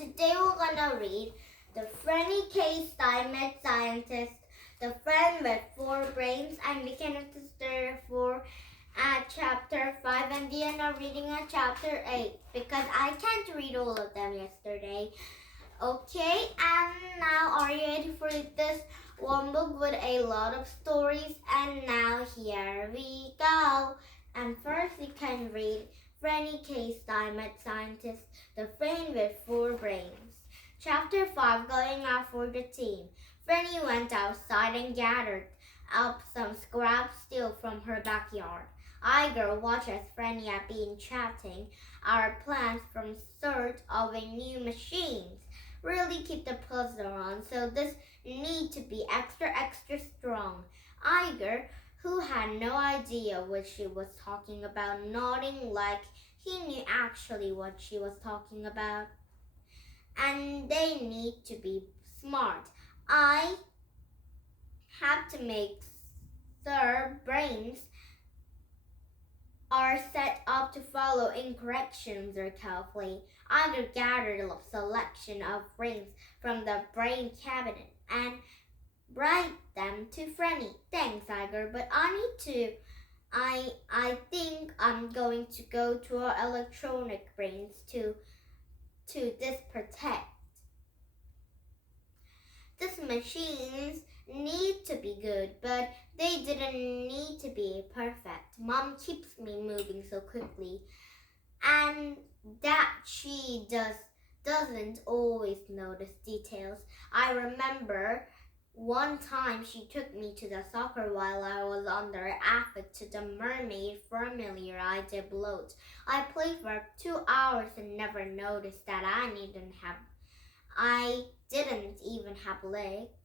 today we're gonna read the Franny case Stein scientist, the friend with 4 brains, and we can start for at chapter 5 and we are now reading at chapter 8 because I can't read all of them yesterday. Okay, and now are you ready for this one book with a lot of stories? And now here we go. And first we can read Franny K. Stein, scientist, the friend with 4 brains. Chapter 5, going out for the team. Franny went outside and gathered up some scrap steel from her backyard. Igor watched as Franny had been chatting our plans from search of a new machines. Really keep the puzzle on, so this need to be extra strong. Igor, who had no idea what she was talking about, nodding like he knew actually what she was talking about. And they need to be smart. I have to make their brains are set up to follow instructions carefully. Igor gathered a selection of brains from the brain cabinet and brought them to Franny. Thanks, Igor, but I think I'm going to go to our electronic brains to this protect. These machines need to be good, but they didn't need to be perfect. Mom keeps me moving so quickly, and that she doesn't always notice details. I remember one time she took me to the soccer while I was under affect to the mermaid familiarity bloat. I played for 2 hours and never noticed that I didn't even have legs.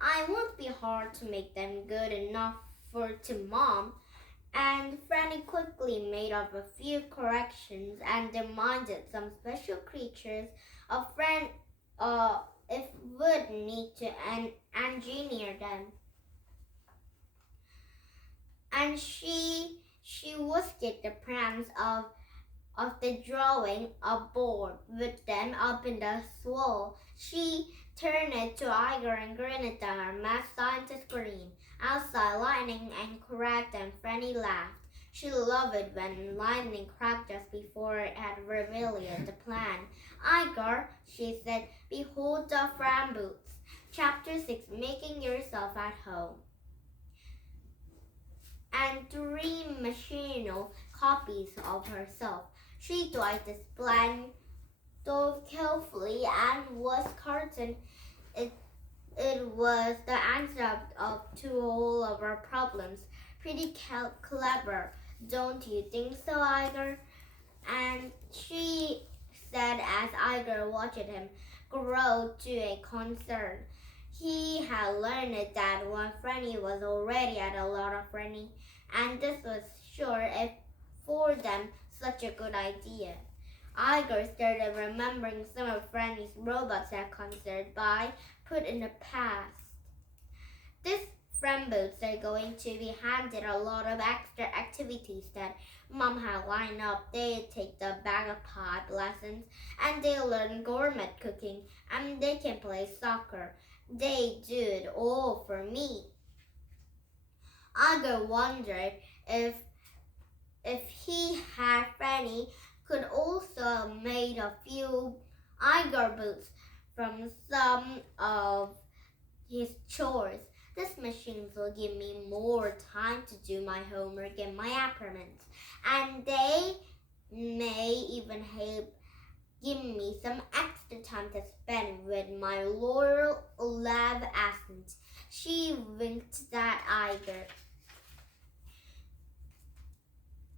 I won't be hard to make them good enough to Mom. And Franny quickly made up a few corrections and demanded some special creatures a friend if would need to engineer them. And she whisked the plans of the drawing aboard with them up in the swell. She turned it to Igor and grinned at her mad scientist grin. Outside, lightning and cracked, and Franny laughed. She loved it when lightning cracked just before it had revealed the plan. Igor, she said, behold the Fran boots. Chapter 6, making yourself at home. And 3 machinal copies of herself. She tried this plan so carefully and was certain it was the answer to all of our problems. Pretty clever, don't you think so, Igor? And she said as Igor watched him grow to a concern. He had learned that when Franny was already at a lot of Franny, and this was sure if for them such a good idea. Igor started remembering some of Franny's robots at concert by put in the past. These friend boots are going to be handed a lot of extra activities that Mom had lined up. They take the bagpipe lessons and they learn gourmet cooking and they can play soccer. They do it all for me. Igor wondered if he had Franny could also made a few Igor boots from some of his chores. These machines will give me more time to do my homework and my appointments, and they may even help give me some extra time to spend with my loyal lab assistant. She winked at Igor.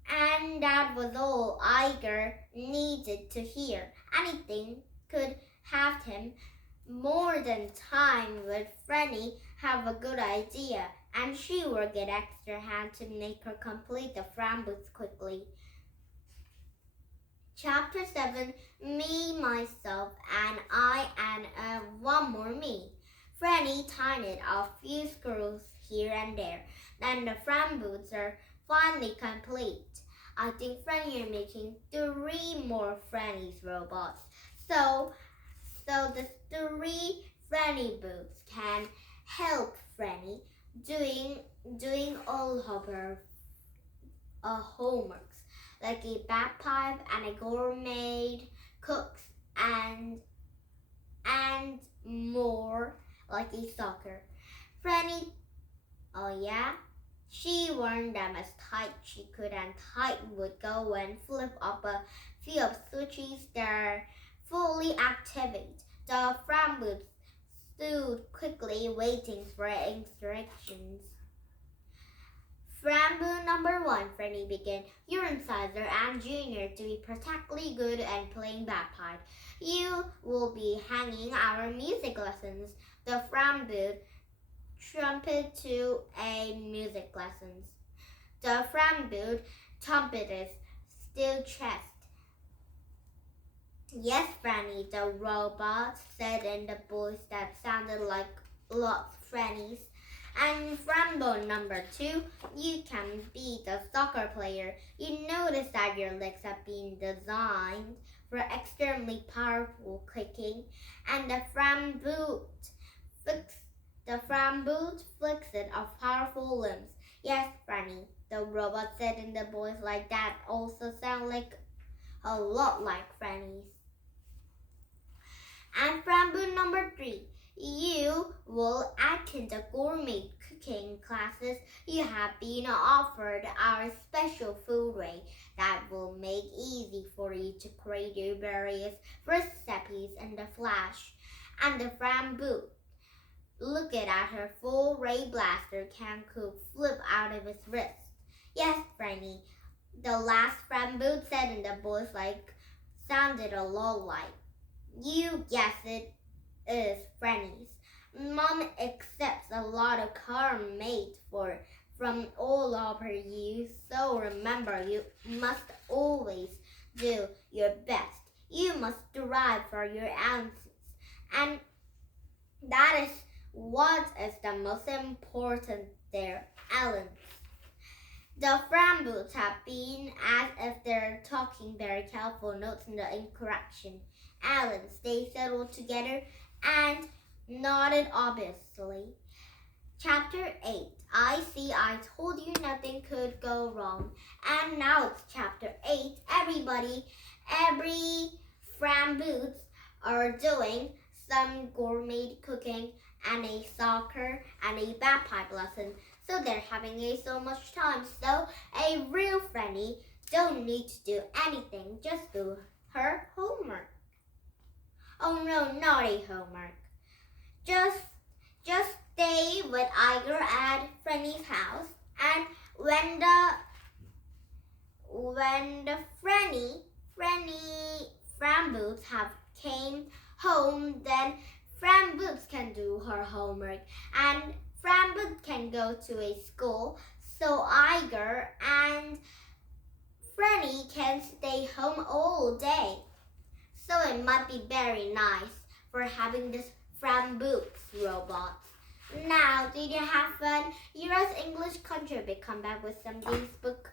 And that was all Igor needed to hear. Anything could have him more than time with Franny have a good idea, and she would get extra hand to make her complete the Fran boots quickly. Chapter 7, Me, Myself, and I, and one more me. Franny tightened a few screws here and there. Then the Fran boots are finally complete. I think Franny are making 3 more Franny's robots. So, so the three Franny boots can help Franny doing all of her homeworks, like a bagpipe and a gourmet cooks and more, like a soccer. Franny, oh yeah, she warned them as tight she could, and tight would go and flip up a few of switches that are fully activate. The Fram boots stood quickly waiting for instructions. Framboot number 1, Franny began. You're incisor and junior to be particularly good at playing bagpipe. You will be hanging our music lessons. The Framboot trumpeted to a music lessons. The Framboot trumpeted still chest. Yes, Franny, the robot said in the voice that sounded like lots of Franny's. And Frambo number 2, you can be the soccer player. You notice that your legs have been designed for extremely powerful kicking, and the Framboot flicks it of powerful limbs. Yes, Franny, the robot said in the voice like that also sound like a lot like Franny's. And Framboot number 3, you will attend the gourmet cooking classes. You have been offered our special food array that will make easy for you to create your various recipes in the flash. And the Framboot, look at her full ray blaster can could flip out of his wrist. Yes, Franny, the last Framboot said in the voice like sounded a lot like. You guessed it is Franny's. Mom accepts a lot of car made from all of her use, so remember you must always do your best. You must strive for your answers, and that is what is the most important there, Ellen. The Framboots have been as if they're talking very careful notes in the incorrection. Alan stayed settled together and nodded obviously. Chapter 8. I see I told you nothing could go wrong. And now it's chapter 8. Every Framboots are doing some gourmet cooking and a soccer and a bagpipe lesson. So they're having so much time. So a real Franny don't need to do anything, just do her homework. Oh no, naughty homework. Just stay with Iger at Franny's house, and when the Framboots have came home, then Framboots can do her homework, and Framboots can go to a school, so Iger and Franny can stay home all day. So it might be very nice for having this Framboots robot. Now, did you have fun? Euro's English Contribute come back with something book,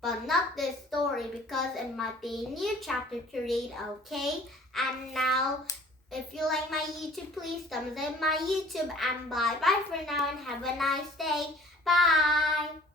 but not this story because it might be a new chapter to read, okay? And now, if you like my YouTube, please thumbs up my YouTube and bye for now and have a nice day. Bye!